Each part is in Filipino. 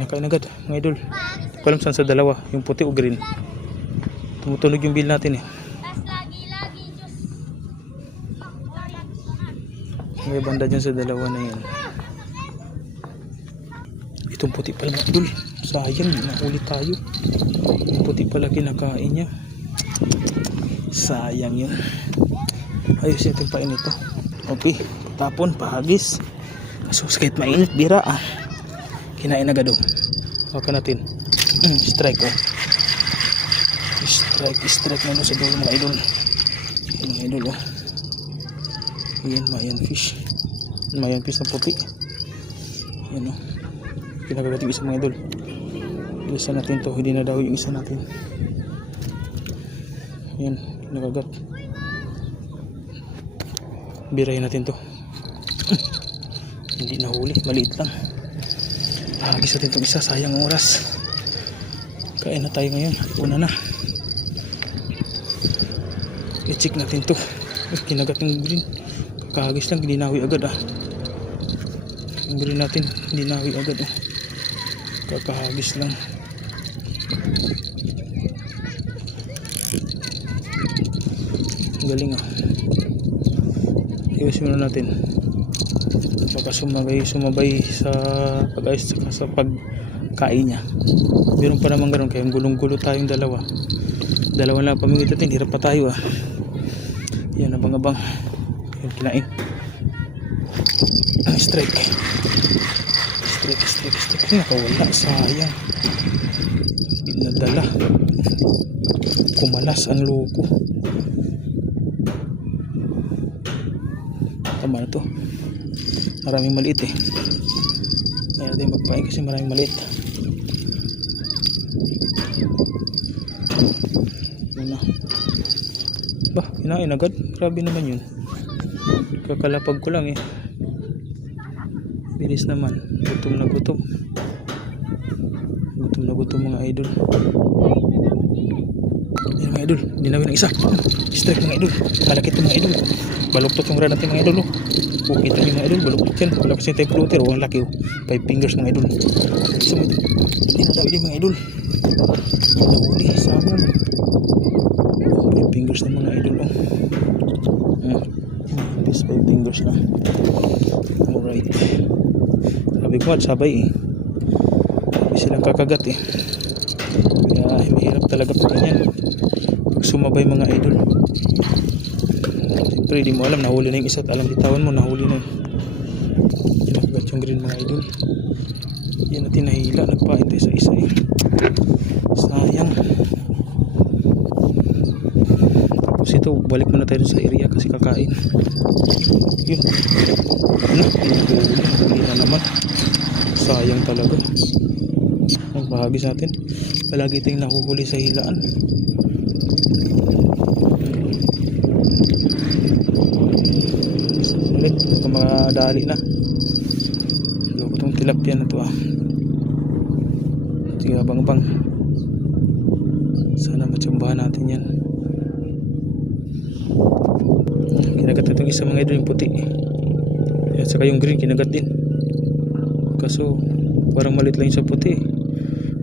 Nakain agad mga idol. Kalam saan sa dalawa, yung puti o green. Tumutunog yung bill natin eh. May banda dyan sa dalawa na yan. Itong puti pala mga idol. Sayang, di na ulit tayo. Yung puti pala kinakain niya. Sayang yun. Ayos natin pain ito. Okay, tapon, pahagis. So, kahit mainit, bira ah. Kinain agad oh. Haka natin. Strike oh. Strike na sa dulo mga idol. Mga idol oh. Ayan, mayan fish. Mayan fish na puti. Ayan oh. Pinagagat yung isa mga idol. Isa natin to. Hindi na daw yung isa natin. Ayan, pinagagat. Birahin natin to. Hindi nahuli, maliit lang. Hagis natin itong isa, sayang ang oras. Kain na tayo ngayon, una na. I-check natin to. Kinagat ng green. Kakahagis lang, dinawi agad ah. Yung green natin, dinawi agad ah. Kakahagis lang. Galing ah. Iwasin muna natin. Baka sumabay sa pag-ayos sa pagkain niya. Meron pa naman ganoon, kaya gulong-gulo tayong dalawa lang pamimit natin, hirap pa tayo ah. Yan, abang-abang. Yan, kinain. Strike. Nakawala, sayang. Hindi nadala. Kumalas ang loko. Tama na to. Maraming maliit eh. Mayroon tayong magpain kasi maraming maliit. Ano? Bah, kinain agad. Grabe naman yun. Kakalapag ko lang eh. Bilis naman. Gutom na gutom. Gutom na gutom mga idol. Yan mga idol. Dinawin ng isa. Strike mga idol. Malaki ito mga idol. Baluktot yung rad natin mga idol. Kita nyo mga idol. Baluktot yan. Wala kasi tayo floater. Huwag laki. 5 fingers mga idol. So, hindi na daw mga idol. Nahuli. Sayang. 5 fingers na mga idol. At least 5 fingers na. Alright. Sabi ko at sabay eh. Sabi silang kakagat eh. Kaya mahirap talaga pag ganyan. Pag sumabay mga idol. Siyempre di mo alam, nahuli na yung isa at alam bitawan mo, nahuli na. Kinakagat yung green mga idol. Yan natin nahila, nagpain tayo sa isa eh. Sayang. Tapos ito, balik muna tayo sa area kasi kakain. Yun. Ano? Hindi na naman. Sayang talaga. Magbahagi sa atin. Palagi tayong nahuhuli sa hilaan. Ulit, ito mga dali na. Loko itong tilapia na ito ah. Sige, abang-abang. Sana matsambahan natin yan. Kinagat na itong isa mga idol, yung puti. At saka yung green, kinagat din. Kaso, parang malit lang yung sa puti.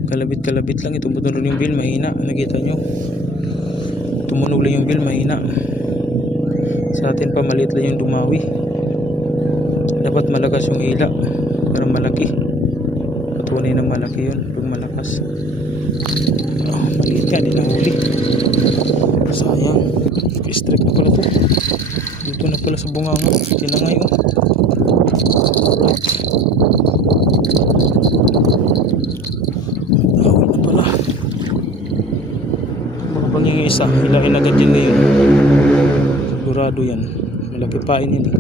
Kalabit-kalabit lang. Tumutunog yung bill, mahina. Nakita nyo? Tumunog lang yung bill, mahina. Sa atin pa, maliit lang yung dumawi. Dapat malakas yung hila. Pero malaki. Patunay na malaki yun. Pag malakas. Maliit yan, di nahuli. Sayang. Strike na pala to. Dito na pala sa bunganga. Hindi na ngayon. Nahuli na pala. Baka pang yung isa. Hilain agad din ngayon. Sigurado yan. Malaki pain yun eh.